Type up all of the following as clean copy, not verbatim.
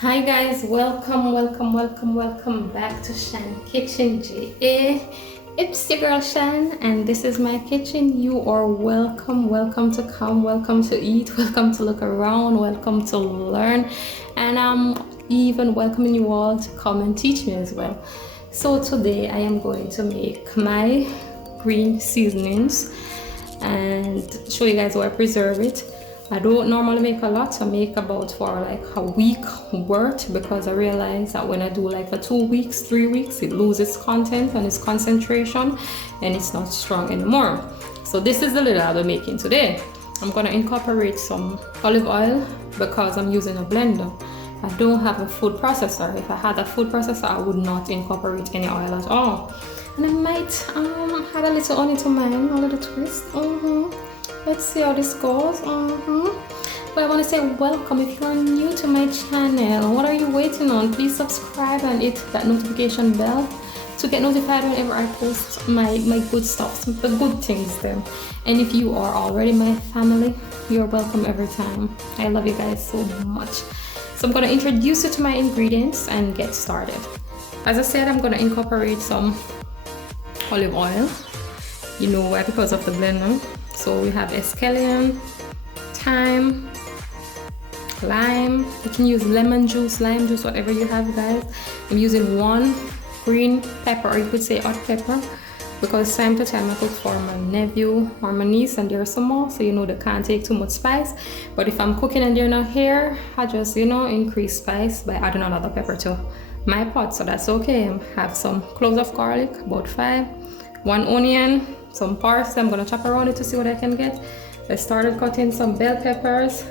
Hi guys, welcome back to Shankitchen GA. It's your girl Shan and this is my kitchen. You are welcome to come, welcome to eat, welcome to look around, welcome to learn, and I'm even welcoming you all to come and teach me as well. So today I am going to make my green seasonings and show you guys how I preserve it. I don't normally make a lot, so I make about for like a week worth because I realize that when I do like for 2 weeks, 3 weeks, it loses content and its concentration and it's not strong anymore. So this is the little I'll be making today. I'm gonna incorporate some olive oil because I'm using a blender. I don't have a food processor. If I had a food processor, I would not incorporate any oil at all. And I might add a little honey to mine, a little twist. Let's see how this goes. But I want to say welcome. If you're new to my channel, what are you waiting on? Please subscribe and hit that notification bell to get notified whenever I post my good stuff, the good things there. And if you are already my family, you're welcome every time. I love you guys so much. So I'm going to introduce you to my ingredients and get started. As I said, I'm going to incorporate some olive oil. You know why? Because of the blender. So we have scallion, thyme, lime. You can use lemon juice, lime juice, whatever you have, guys. I'm using one green pepper, or you could say hot pepper, because time to time I cook for my nephew or my niece and they're small, so you know they can't take too much spice. But if I'm cooking and they're not here, I just increase spice by adding another pepper to my pot, so that's okay. I have some cloves of garlic, about 5, 1 onion, some parsley. I'm gonna chop around it to see what I can get. I started cutting some bell peppers,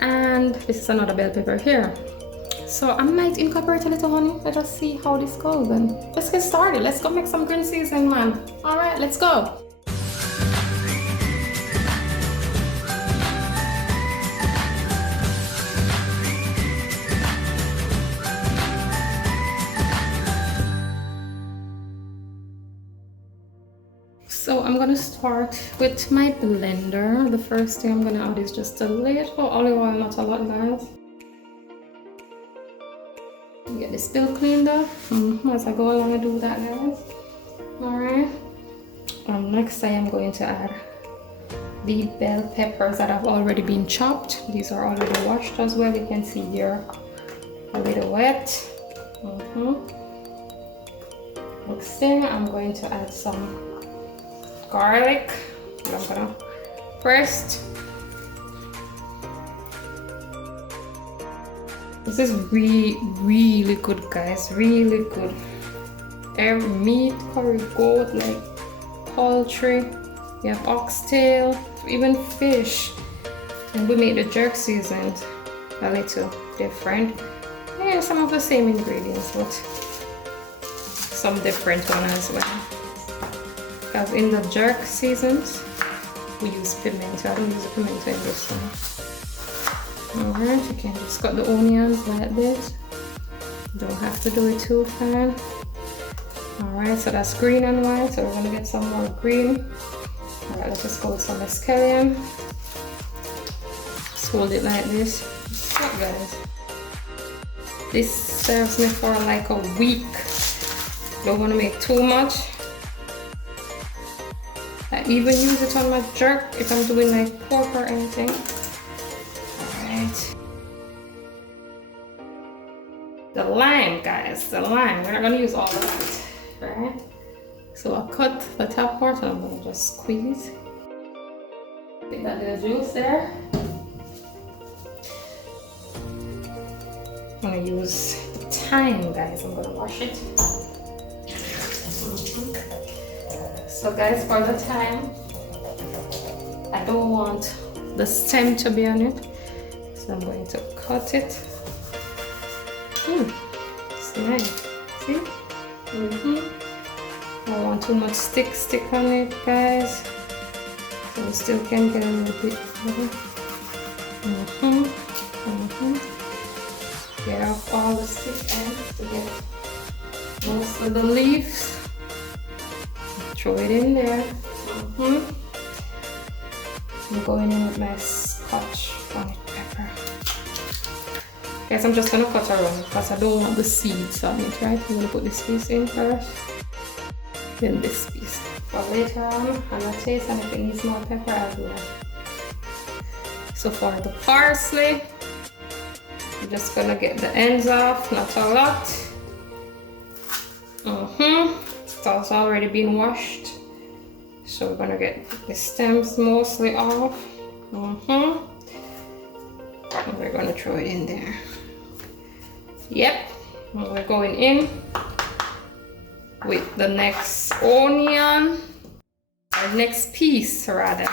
and this is another bell pepper here. So I might incorporate a little honey. Let us see how this goes and let's get started. Let's go make some green seasoning, man. All right, let's go. So I'm gonna start with my blender. The first thing I'm gonna add is just a little olive oil, not a lot, guys. Get this spill cleaned up. As I go along, I do that, guys. All right. Next I am going to add the bell peppers that have already been chopped. These are already washed as well. You can see they're a little wet. Next thing, I'm going to add some garlic. I'm gonna press. This is really good, guys. Really good. Every meat, curry, goat, like poultry. We have oxtail, even fish. And we make the jerk seasoned a little different. Yeah, some of the same ingredients, but some different one as well. Because in the jerk seasons, we use pimento. I don't use the pimento in this one. Alright, you can just cut the onions like this. Don't have to do it too fine. Alright, so that's green and white, so we're gonna get some more green. Alright, let's just go with some scallion. Just hold it like this. So guys, this serves me for like a week. Don't want to make too much. I even use it on my jerk if I'm doing like pork or anything. Alright. The lime, guys, the lime. We're not gonna use all of that, right? So I'll cut the top part and I'm gonna just squeeze. Get that little juice there. I'm gonna use the thyme, guys. I'm gonna wash it. So guys, for the thyme, I don't want the stem to be on it, so I'm going to cut it. It's nice. See? I don't want too much stick on it, guys. So we still can get a little bit. Get off all the stick ends to get most of the leaves. Throw it in there. I'm going in with my Scotch bonnet pepper. Guys, I'm just gonna cut around because I don't want the seeds on it, right? I'm gonna put this piece in first, then this piece. But later on, I'm gonna taste, and if it needs more pepper, I'll do that. So for the parsley, I'm just gonna get the ends off, not a lot. It's already been washed. So we're gonna get the stems mostly off. And we're gonna throw it in there. Yep, and we're going in with the next onion, or next piece rather.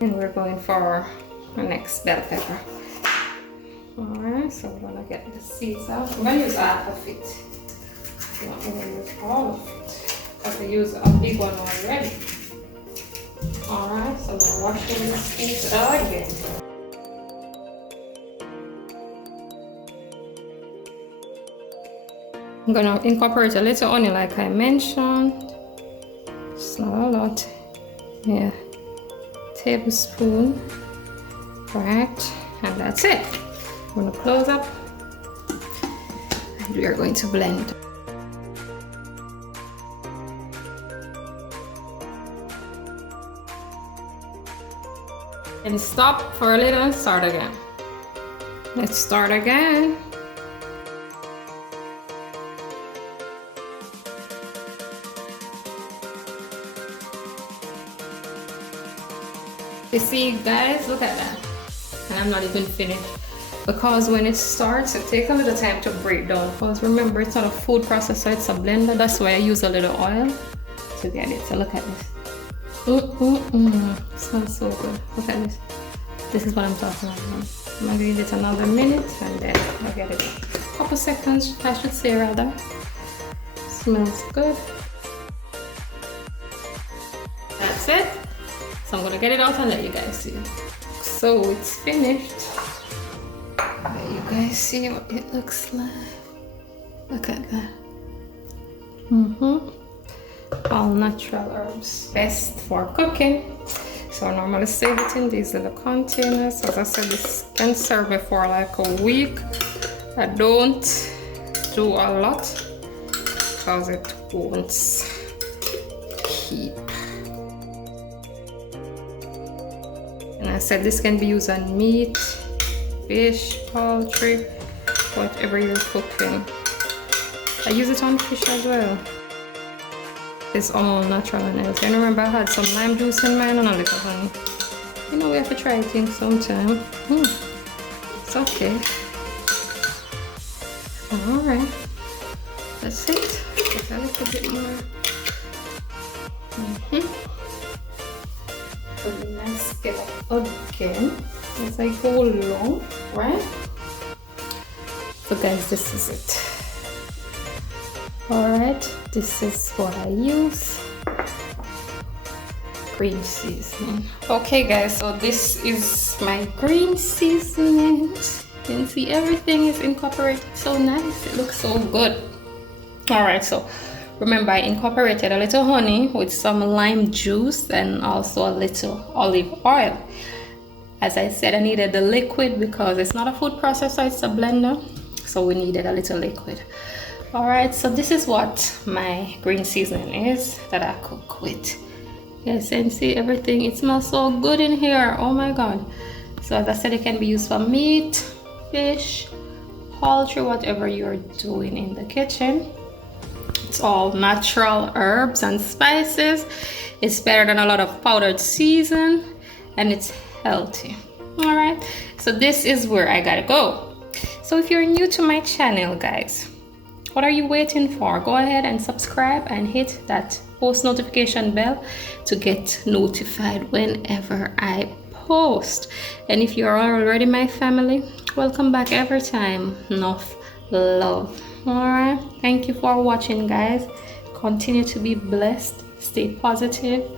And we're going for our next bell pepper. Alright, so we're gonna get the seeds out. I'm gonna use half of it. I'm not gonna use all of it, because I use a big one already. Alright, so we're washing this piece again. I'm gonna incorporate a little onion like I mentioned. It's not a lot. Yeah. Tablespoon. Right. And that's it. I'm gonna close up. And we are going to blend. And stop for a little and start again. Let's start again. You see, guys, look at that. And I'm not even finished. Because when it starts, it takes a little time to break down. Because remember, it's not a food processor, it's a blender. That's why I use a little oil to get it. So look at this. It smells so good. Look at this. This is what I'm talking about. I'm gonna give it another minute and then I'll get it. A couple seconds, I should say rather. Smells good. That's it. So I'm gonna get it out and let you guys see. So it's finished. Let you guys see what it looks like. Look at that. All natural herbs, best for cooking. So I normally save it in these little containers. As I said, this can serve me for like a week. I don't do a lot because it won't keep. And I said this can be used on meat, fish, poultry, whatever you're cooking. I use it on fish as well. It's all natural and healthy. And remember, I had some lime juice in mine and a little honey. You know, we have to try things sometime. It's okay. Alright. That's it. Just a little bit more. Put the nice get up again as I go along, right? So guys, this is it. Alright, this is what I use. Green seasoning. Okay guys, so this is my green seasoning. You can see everything is incorporated so nice. It looks so good. Alright, so remember I incorporated a little honey with some lime juice and also a little olive oil. As I said, I needed the liquid because it's not a food processor, it's a blender. So we needed a little liquid. Alright, so this is what my green seasoning is that I cook with. Yes, and see everything, it smells so good in here. Oh my god. So as I said, it can be used for meat, fish, poultry, whatever you're doing in the kitchen. It's all natural herbs and spices. It's better than a lot of powdered season and it's healthy. Alright, so this is where I gotta go. So if you're new to my channel, guys, what are you waiting for? Go ahead and subscribe and hit that post notification bell to get notified whenever I post. And if you're already my family, welcome back every time. Enough love. Alright, thank you for watching, guys. Continue to be blessed, stay positive,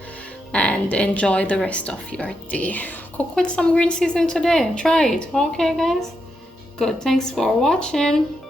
and enjoy the rest of your day. Cook with some green seasoning today. Try it. Okay, guys? Good. Thanks for watching.